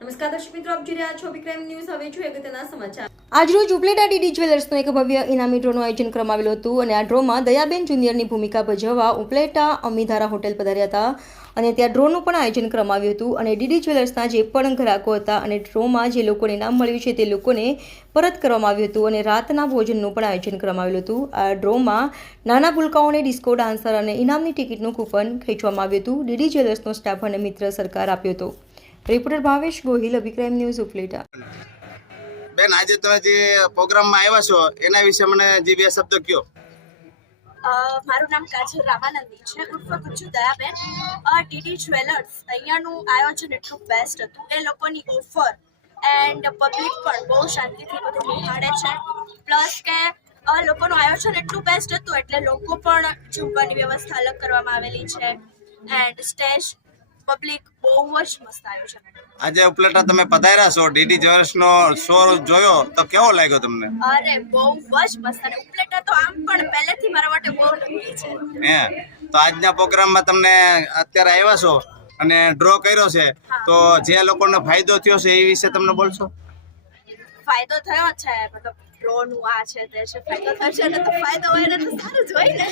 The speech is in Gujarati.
નમસ્કાર દર્શક મિત્રો, આપ જોઈ રહ્યા છો વિક્રમ ન્યૂઝ. હવે જોઈએ અગત્યના સમાચાર. આજરોજ ઉપલેટા ડીડી જ્વેલર્સનું એક ભવ્ય ઇનામી ડ્રોનું આયોજન કરવામાં હતું અને આ ડ્રોમાં દયાબેન જુનિયરની ભૂમિકા ભજવવા ઉપલેટા અમીધારા હોટેલ પધાર્યા હતા અને ત્યાં ડ્રોનું પણ આયોજન કરવામાં આવ્યું હતું અને ડીડી જ્વેલર્સના જે પણ ગ્રાહકો હતા અને ડ્રોમાં જે લોકોને ઇનામ મળ્યું છે તે લોકોને પરત કરવામાં આવ્યું હતું અને રાતના ભોજનનું પણ આયોજન કરવામાં આવેલું હતું. આ ડ્રોમાં નાના ભૂલકાઓને ડિસ્કો ડાન્સર અને ઇનામની ટિકિટનું કૂપન ખેંચવામાં આવ્યું હતું. ડીડી જ્વેલર્સનો સ્ટાફ અને મિત્ર સરકાર આપ્યો હતો. રિપોર્ટર ભાવેશ ગોહિલ અભિક્રાઇમ ન્યૂઝ ઉપલેટા. બેન આજે તમે જે પ્રોગ્રામમાં આવ્યા છો એના વિશે મને જે બે શબ્દ કયો? મારું નામ કાજલ રામાનંદી છે ઉર્ફ ગુજુ દયાબેન. ડીડી જ્વેલર્સ અહીંયાનું આયોજન એટલું બેસ્ટ હતું. એ લોકોની ઓફર એન્ડ પબ્લિક પણ બહુ શાંતિથી બધું નિહાળે છે. પ્લસ કે લોકોનું આયોજન એટલું બેસ્ટ હતું એટલે લોકો પણ જમવાની વ્યવસ્થા અલગ કરવામાં આવેલી છે. એન્ડ સ્ટેજ પબ્લિક બહુ જ મસ્ત આવ્યું છે આજે ઉપલેટા તમે પધાર્યા છો ડીડી જ્વેલર્સનો શો જોયો તો કેવો લાગ્યો તમને? અરે બહુ જ મસ્ત અને ઉપલેટા તો આમ પણ પહેલેથી મારા માટે બહુ લંબી છે. હે તો આજના પ્રોગ્રામમાં તમને અત્યારે આવ્યા છો અને ડ્રો કર્યો છે તો જે લોકોને ફાયદો થયો છે એ વિશે તમને બોલશો? ફાયદો થયો છે મતલબ ડ્રોનું આ છે તે છે ફાયદો થશે ને તો ફાયદો હોય ને તો સારું જ હોય ને.